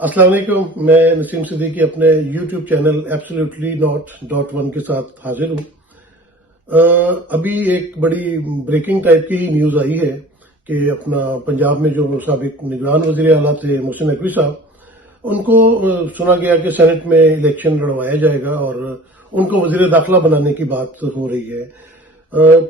السلام علیکم. میں نسیم صدیقی اپنے یوٹیوب چینل ایبسلیوٹلی ناٹ .1 کے ساتھ حاضر ہوں. ابھی ایک بڑی بریکنگ ٹائپ کی نیوز آئی ہے کہ اپنا پنجاب میں جو سابق نگران وزیر اعلیٰ تھے محسن نقوی صاحب، ان کو سنا گیا کہ سینٹ میں الیکشن لڑوایا جائے گا اور ان کو وزیر داخلہ بنانے کی بات ہو رہی ہے.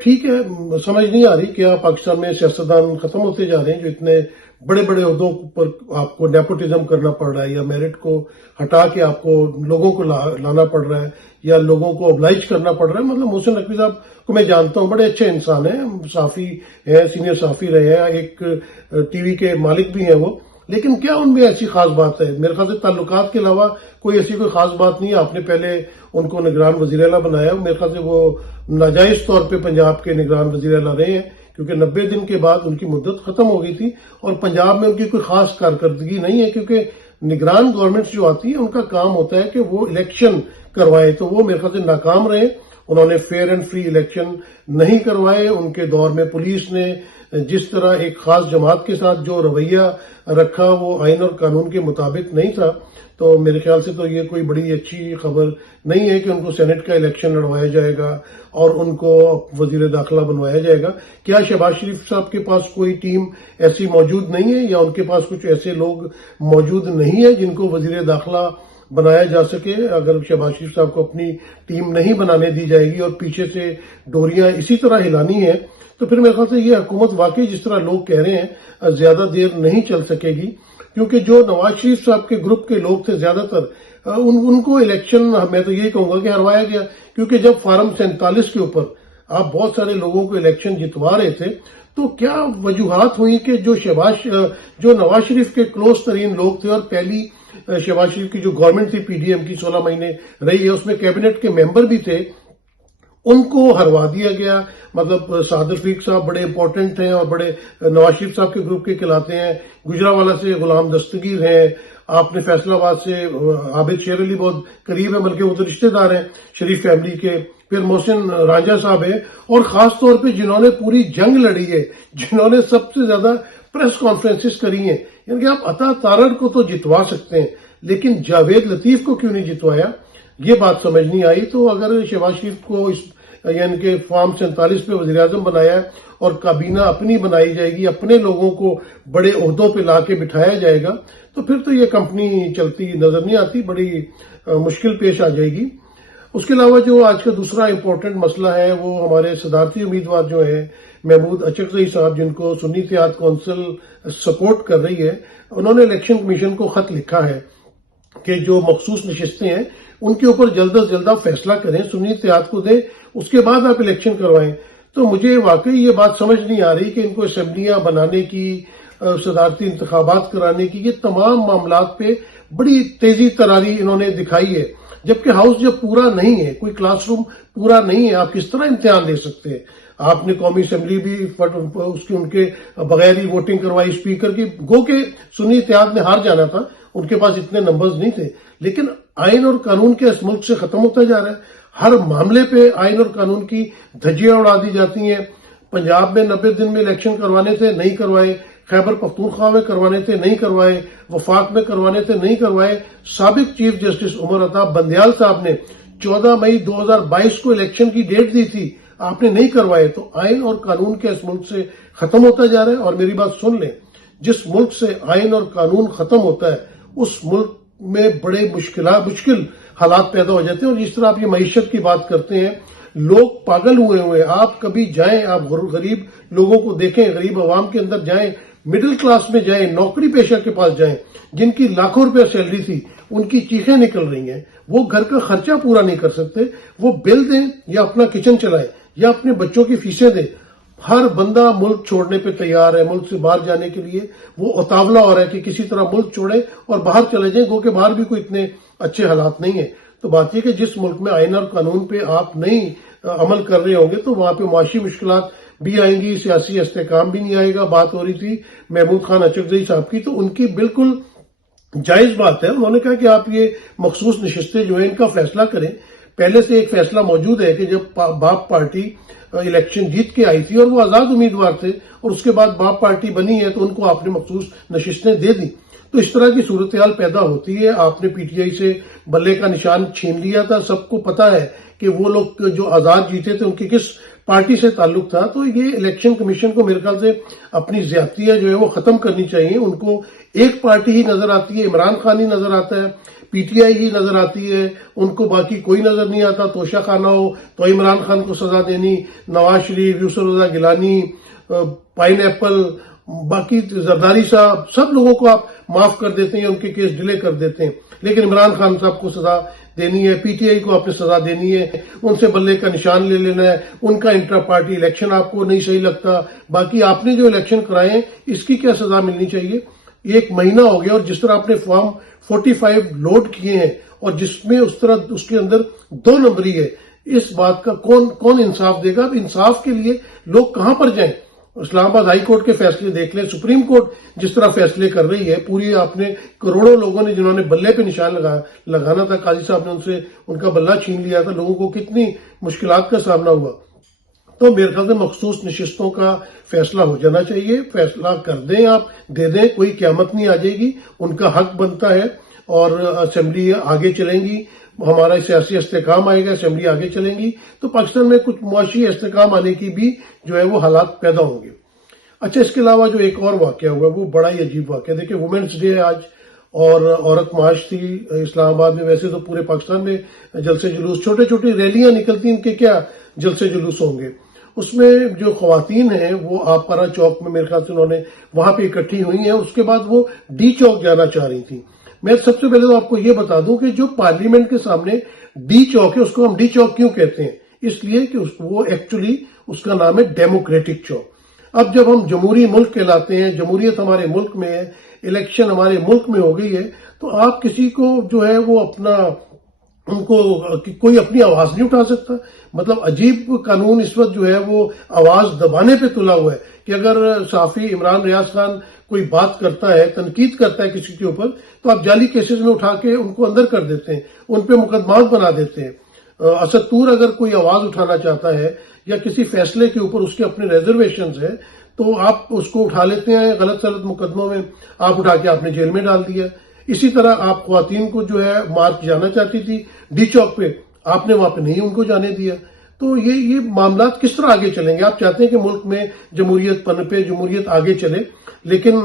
ٹھیک ہے، سمجھ نہیں آ رہی کیا پاکستان میں سیاستدان ختم ہوتے جا رہے ہیں جو اتنے بڑے بڑے عہدوں پر آپ کو نیپوٹزم کرنا پڑ رہا ہے، یا میرٹ کو ہٹا کے آپ کو لوگوں کو لانا پڑ رہا ہے، یا لوگوں کو oblige کرنا پڑ رہا ہے. مطلب محسن نقوی صاحب کو میں جانتا ہوں، بڑے اچھے انسان ہیں، صحافی ہیں، سینئر صحافی رہے ہیں، ایک ٹی وی کے مالک بھی ہیں وہ. لیکن کیا ان میں ایسی خاص بات ہے؟ میرے خیال سے تعلقات کے علاوہ کوئی ایسی کوئی خاص بات نہیں ہے. آپ نے پہلے ان کو نگران وزیر اعلیٰ بنایا، میرے خیال سے وہ ناجائز طور پہ پنجاب کے نگران وزیر اعلیٰ رہے ہیں، کیونکہ 90 دن کے بعد ان کی مدت ختم ہو گئی تھی اور پنجاب میں ان کی کوئی خاص کارکردگی نہیں ہے، کیونکہ نگران گورنمنٹس جو آتی ہیں ان کا کام ہوتا ہے کہ وہ الیکشن کروائے. تو وہ میرے خیال سے ناکام رہے. انہوں نے فیئر اینڈ فری الیکشن نہیں کروائے. ان کے دور میں پولیس نے جس طرح ایک خاص جماعت کے ساتھ جو رویہ رکھا وہ آئین اور قانون کے مطابق نہیں تھا. تو میرے خیال سے تو یہ کوئی بڑی اچھی خبر نہیں ہے کہ ان کو سینٹ کا الیکشن لڑوایا جائے گا اور ان کو وزیر داخلہ بنوایا جائے گا. کیا شہباز شریف صاحب کے پاس کوئی ٹیم ایسی موجود نہیں ہے، یا ان کے پاس کچھ ایسے لوگ موجود نہیں ہیں جن کو وزیر داخلہ بنایا جا سکے؟ اگر شہباز شریف صاحب کو اپنی ٹیم نہیں بنانے دی جائے گی اور پیچھے سے ڈوریاں اسی طرح ہلانی ہیں، تو پھر میرے خیال سے یہ حکومت واقعی جس طرح لوگ کہہ رہے ہیں زیادہ دیر نہیں چل سکے گی. کیونکہ جو نواز شریف صاحب کے گروپ کے لوگ تھے زیادہ تر، ان کو الیکشن میں تو یہی کہوں گا کہ ہروایا گیا. کیونکہ جب فارم 47 کے اوپر آپ بہت سارے لوگوں کو الیکشن جتوا رہے تھے، تو کیا وجوہات ہوئی کہ جو نواز شریف کے کلوز ترین لوگ تھے، اور پہلی شہباز شریف کی جو گورنمنٹ تھی پی ڈی ایم کی 16 مہینے رہی ہے، اس میں کیبنٹ کے ممبر بھی تھے، ان کو ہروا دیا گیا. مطلب سعد رفیق صاحب بڑے امپورٹنٹ ہیں اور بڑے نواز شریف صاحب کے گروپ کے کھلاتے ہیں. گجرانوالہ سے غلام دستگیر ہیں، آپ نے فیصل آباد سے عابد شیر علی بہت قریب ہے، بلکہ وہ تو رشتہ دار ہیں شریف فیملی کے. پھر محسن رانجھا صاحب ہیں، اور خاص طور پہ جنہوں نے پوری جنگ لڑی ہے، جنہوں نے سب سے زیادہ پریس کانفرنسز کری ہیں. یعنی کہ آپ عطا تارڑ کو تو جتوا سکتے ہیں، لیکن جاوید لطیف کو کیوں نہیں جتوایا؟ یہ بات سمجھ نہیں آئی. تو اگر شہباز شریف کو یعنی کہ فارم 47 پہ وزیر اعظم بنایا ہے اور کابینہ اپنی بنائی جائے گی، اپنے لوگوں کو بڑے عہدوں پہ لا کے بٹھایا جائے گا، تو پھر تو یہ کمپنی چلتی نظر نہیں آتی، بڑی مشکل پیش آ جائے گی. اس کے علاوہ جو آج کا دوسرا امپورٹنٹ مسئلہ ہے وہ ہمارے صدارتی امیدوار جو ہیں محمود اچکزئی صاحب، جن کو سنی اتحاد کونسل سپورٹ کر رہی ہے، انہوں نے الیکشن کمیشن کو خط لکھا ہے کہ جو مخصوص نشستیں ہیں ان کے اوپر جلد از جلد آپ فیصلہ کریں، سنی اتحاد کو دیں، اس کے بعد آپ الیکشن کروائیں. تو مجھے واقعی یہ بات سمجھ نہیں آ رہی کہ ان کو اسمبلیاں بنانے کی، صدارتی انتخابات کرانے کی، یہ تمام معاملات پہ بڑی تیزی تراری انہوں نے دکھائی ہے. جبکہ ہاؤس جب پورا نہیں ہے، کوئی کلاس روم پورا نہیں ہے، آپ کس طرح امتحان دے سکتے ہیں؟ آپ نے قومی اسمبلی بھی ان کے بغیر ہی ووٹنگ کروائی اسپیکر کی. گو کہ سنی اتحاد نے ہار جانا تھا، ان کے پاس اتنے نمبرز نہیں تھے، لیکن آئین اور قانون کے اس ملک سے ختم ہوتا جا رہا ہے. ہر معاملے پہ آئین اور قانون کی دھجیاں اڑا دی جاتی ہیں. پنجاب میں 90 دن میں الیکشن کروانے تھے، نہیں کروائے. خیبر پختونخوا میں کروانے تھے، نہیں کروائے. وفاق میں کروانے تھے، نہیں کروائے. سابق چیف جسٹس عمر عطا بندیال صاحب نے 14 مئی 2022 کو الیکشن کی ڈیٹ دی تھی، آپ نے نہیں کروائے. تو آئین اور قانون کے اس ملک سے ختم ہوتا جا رہا ہے. اور میری بات سن لیں، جس ملک سے آئین اور قانون ختم ہوتا ہے اس ملک میں بڑے مشکل حالات پیدا ہو جاتے ہیں. اور جس طرح آپ یہ معیشت کی بات کرتے ہیں، لوگ پاگل ہوئے. آپ کبھی جائیں، آپ غریب لوگوں کو دیکھیں، غریب عوام کے اندر جائیں، مڈل کلاس میں جائیں، نوکری پیشہ کے پاس جائیں، جن کی لاکھوں روپے سیلری تھی، ان کی چیخیں نکل رہی ہیں. وہ گھر کا خرچہ پورا نہیں کر سکتے. وہ بل دیں یا اپنا کچن چلائیں یا اپنے بچوں کی فیسیں دیں. ہر بندہ ملک چھوڑنے پہ تیار ہے. ملک سے باہر جانے کے لیے وہ اتاولا ہو رہا ہے کہ کسی طرح ملک چھوڑیں اور باہر چلے جائیں. گو کہ باہر بھی کوئی اتنے اچھے حالات نہیں ہیں. تو بات یہ کہ جس ملک میں آئین اور قانون پہ آپ نہیں عمل کر رہے ہوں گے تو وہاں پہ معاشی مشکلات بھی آئیں گی، سیاسی استحکام بھی نہیں آئے گا. بات ہو رہی تھی محمود خان اچکزئی صاحب کی، تو ان کی بالکل جائز بات ہے. انہوں نے کہا کہ آپ یہ مخصوص نشستیں جو ہیں ان کا فیصلہ کریں. پہلے سے ایک فیصلہ موجود ہے کہ جب باپ پارٹی الیکشن جیت کے آئی تھی اور وہ آزاد امیدوار تھے، اور اس کے بعد باپ پارٹی بنی ہے تو ان کو آپ نے مخصوص نشستیں دے دی. تو اس طرح کی صورتحال پیدا ہوتی ہے. آپ نے پی ٹی آئی سے بلے کا نشان چھین لیا تھا, سب کو پتا ہے کہ وہ لوگ جو آزاد جیتے تھے ان کی کس پارٹی سے تعلق تھا. تو یہ الیکشن کمیشن کو میرے خیال سے اپنی زیادتیاں جو ہے وہ ختم کرنی چاہیے. ان کو ایک پارٹی ہی نظر آتی ہے, عمران خان ہی نظر آتا ہے, پی ٹی آئی ہی نظر آتی ہے, ان کو باقی کوئی نظر نہیں آتا. توشہ خانہ ہو تو عمران خان کو سزا دینی, نواز شریف, یوسف رضا گیلانی, پائن ایپل, باقی زرداری صاحب, سب لوگوں کو آپ معاف کر دیتے ہیں, ان کے کیس ڈیلے کر دیتے ہیں, لیکن عمران خان صاحب کو سزا دینی ہے, پی ٹی آئی کو آپ نے سزا دینی ہے, ان سے بلے کا نشان لے لینا ہے. ان کا انٹرا پارٹی الیکشن آپ کو نہیں صحیح لگتا, باقی آپ نے جو الیکشن کرائے ہیں اس کی کیا سزا ملنی چاہیے. 1 مہینہ ہو گیا اور جس طرح آپ نے فارم 45 لوڈ کیے ہیں اور جس میں اس کے اندر 2 نمبری ہے, اس بات کا کون انصاف دے گا. اب انصاف کے لیے لوگ کہاں پر جائیں. اسلام آباد ہائی کورٹ کے فیصلے دیکھ لیں, سپریم کورٹ جس طرح فیصلے کر رہی ہے, پوری آپ نے کروڑوں لوگوں نے جنہوں نے بلے پہ نشان لگانا تھا, قاضی صاحب نے ان کا بلہ چھین لیا تھا, لوگوں کو کتنی مشکلات کا سامنا ہوا. تو میرے خیال سے مخصوص نشستوں کا فیصلہ ہو جانا چاہیے. فیصلہ کر دیں, آپ دے دیں, کوئی قیامت نہیں آ جائے گی, ان کا حق بنتا ہے. اور اسمبلی آگے چلیں گی, ہمارا سیاسی استحکام آئے گا, اسمبلی آگے چلیں گی تو پاکستان میں کچھ معاشی استحکام آنے کی بھی جو ہے وہ حالات پیدا ہوں گے. اچھا, اس کے علاوہ جو ایک اور واقعہ ہوا وہ بڑا ہی عجیب واقعہ. دیکھیں, وومنس ڈے ہے آج اور عورت مارچ تھی اسلام آباد میں. ویسے تو پورے پاکستان میں جلسے جلوس, چھوٹے چھوٹی ریلیاں نکلتی, ان کے کیا جلسے جلوس ہوں گے. اس میں جو خواتین ہیں وہ آپارا چوک میں میرے خیال سے انہوں نے وہاں پہ اکٹھی ہوئی ہیں. اس کے بعد وہ ڈی چوک جانا چاہ رہی تھیں. میں سب سے پہلے تو آپ کو یہ بتا دوں کہ جو پارلیمنٹ کے سامنے ڈی چوک ہے اس کو ہم ڈی چوک کیوں کہتے ہیں. اس لیے کہ وہ ایکچولی اس کا نام ہے ڈیموکریٹک چوک. اب جب ہم جمہوری ملک کہلاتے ہیں, جمہوریت ہمارے ملک میں ہے, الیکشن ہمارے ملک میں ہو گئی ہے, تو آپ کسی کو جو ہے وہ ان کو کوئی اپنی آواز نہیں اٹھا سکتا. مطلب عجیب قانون اس وقت جو ہے وہ آواز دبانے پہ تلا ہوا ہے کہ اگر صحافی عمران ریاض خان کوئی بات کرتا ہے, تنقید کرتا ہے کسی کے اوپر, تو آپ جعلی کیسز میں اٹھا کے ان کو اندر کر دیتے ہیں, ان پہ مقدمات بنا دیتے ہیں. اسد طور اگر کوئی آواز اٹھانا چاہتا ہے یا کسی فیصلے کے اوپر اس کے اپنے ریزرویشنز ہیں تو آپ اس کو اٹھا لیتے ہیں, غلط سلط مقدموں میں آپ اٹھا کے آپ نے جیل میں ڈال دیا. اسی طرح آپ خواتین کو جو ہے مارچ جانا چاہتی تھی ڈی چوک پہ, آپ نے وہاں پہ نہیں ان کو جانے دیا. تو یہ معاملات کس طرح آگے چلیں گے. آپ چاہتے ہیں کہ ملک میں جمہوریت پنپے, جمہوریت آگے چلے, لیکن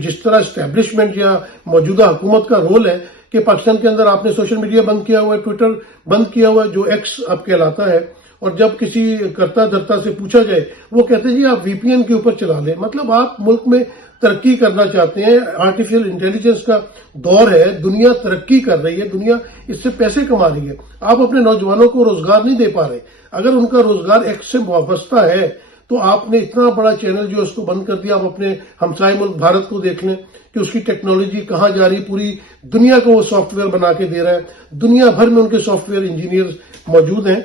جس طرح اسٹیبلشمنٹ یا موجودہ حکومت کا رول ہے کہ پاکستان کے اندر آپ نے سوشل میڈیا بند کیا ہوا ہے, ٹویٹر بند کیا ہوا ہے, جو ایکس اب کہلاتا ہے, اور جب کسی کرتا دھرتا سے پوچھا جائے وہ کہتے ہیں جی آپ وی پی این کے اوپر چلا لیں. مطلب آپ ملک میں ترقی کرنا چاہتے ہیں, آرٹیفیشل انٹیلیجنس کا دور ہے, دنیا ترقی کر رہی ہے, دنیا اس سے پیسے کما رہی ہے, آپ اپنے نوجوانوں کو روزگار نہیں دے پا رہے. اگر ان کا روزگار ایکس سے وابستہ ہے تو آپ نے اتنا بڑا چینل جو اس کو بند کر دیا. آپ اپنے ہمسائے ملک بھارت کو دیکھ لیں کہ اس کی ٹیکنالوجی کہاں جا رہی, پوری دنیا کو وہ سافٹ ویئر بنا کے دے رہا ہے, دنیا بھر میں ان کے سافٹ ویئر انجینئرز موجود ہیں.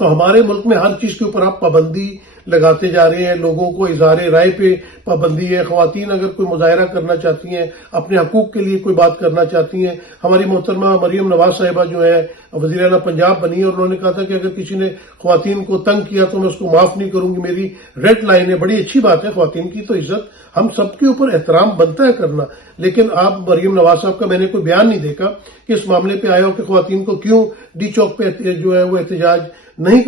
تو ہمارے ملک میں ہر چیز کے اوپر آپ پابندی لگاتے جا رہے ہیں, لوگوں کو اظہار رائے پہ پابندی ہے. خواتین اگر کوئی مظاہرہ کرنا چاہتی ہیں, اپنے حقوق کے لیے کوئی بات کرنا چاہتی ہیں, ہماری محترمہ مریم نواز صاحبہ جو ہے وزیر اعلیٰ پنجاب بنی اور انہوں نے کہا تھا کہ اگر کسی نے خواتین کو تنگ کیا تو میں اس کو معاف نہیں کروں گی, میری ریڈ لائن ہے. بڑی اچھی بات ہے, خواتین کی تو عزت ہم سب کے اوپر احترام بنتا ہے کرنا. لیکن آپ مریم نواز صاحب کا میں نے کوئی بیان نہیں دیکھا کہ اس معاملے پہ آیا ہو کہ خواتین کو کیوں ڈی چوک پہ جو ہے وہ احتجاج نہیں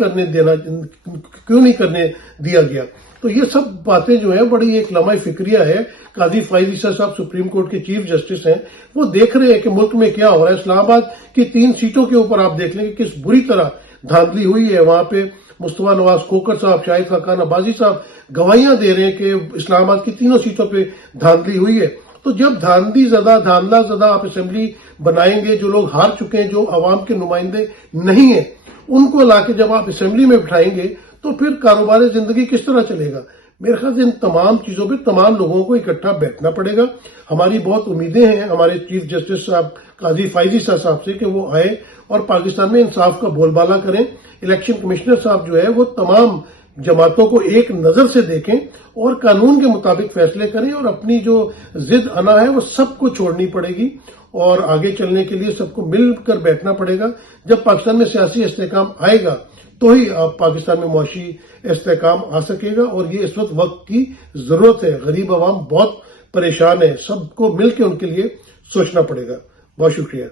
کرنے دیا گیا. تو یہ سب باتیں جو ہیں بڑی ایک لمحہ فکریہ ہے. قاضی فائز عیسیٰ صاحب سپریم کورٹ کے چیف جسٹس ہیں, وہ دیکھ رہے ہیں کہ ملک میں کیا ہو رہا ہے. اسلام آباد کی 3 سیٹوں کے اوپر آپ دیکھ لیں کہ کس بری طرح دھاندلی ہوئی ہے. وہاں پہ مصطفیٰ نواز کھوکھر صاحب, شاہد خاقان عباسی صاحب گواہیاں دے رہے ہیں کہ اسلام آباد کی 3 سیٹوں پہ دھاندلی ہوئی ہے. تو جب دھاندلا زدہ آپ اسمبلی بنائیں گے, جو لوگ ہار چکے ہیں, جو عوام کے نمائندے نہیں ہیں, ان کو لا کے جب آپ اسمبلی میں بٹھائیں گے تو پھر کاروبار زندگی کس طرح چلے گا. میرے خیال سے ان تمام چیزوں پہ تمام لوگوں کو اکٹھا بیٹھنا پڑے گا. ہماری بہت امیدیں ہیں ہمارے چیف جسٹس صاحب قاضی فائز عیسیٰ صاحب سے کہ وہ آئے اور پاکستان میں انصاف کا بول بالا کریں. الیکشن کمشنر صاحب جو ہے وہ تمام جماعتوں کو ایک نظر سے دیکھیں اور قانون کے مطابق فیصلے کریں, اور اپنی جو ضد انا ہے وہ سب کو چھوڑنی پڑے گی اور آگے چلنے کے لیے سب کو مل کر بیٹھنا پڑے گا. جب پاکستان میں سیاسی استحکام آئے گا تو ہی پاکستان میں معاشی استحکام آ سکے گا, اور یہ اس وقت کی ضرورت ہے. غریب عوام بہت پریشان ہیں، سب کو مل کے ان کے لیے سوچنا پڑے گا. بہت شکریہ.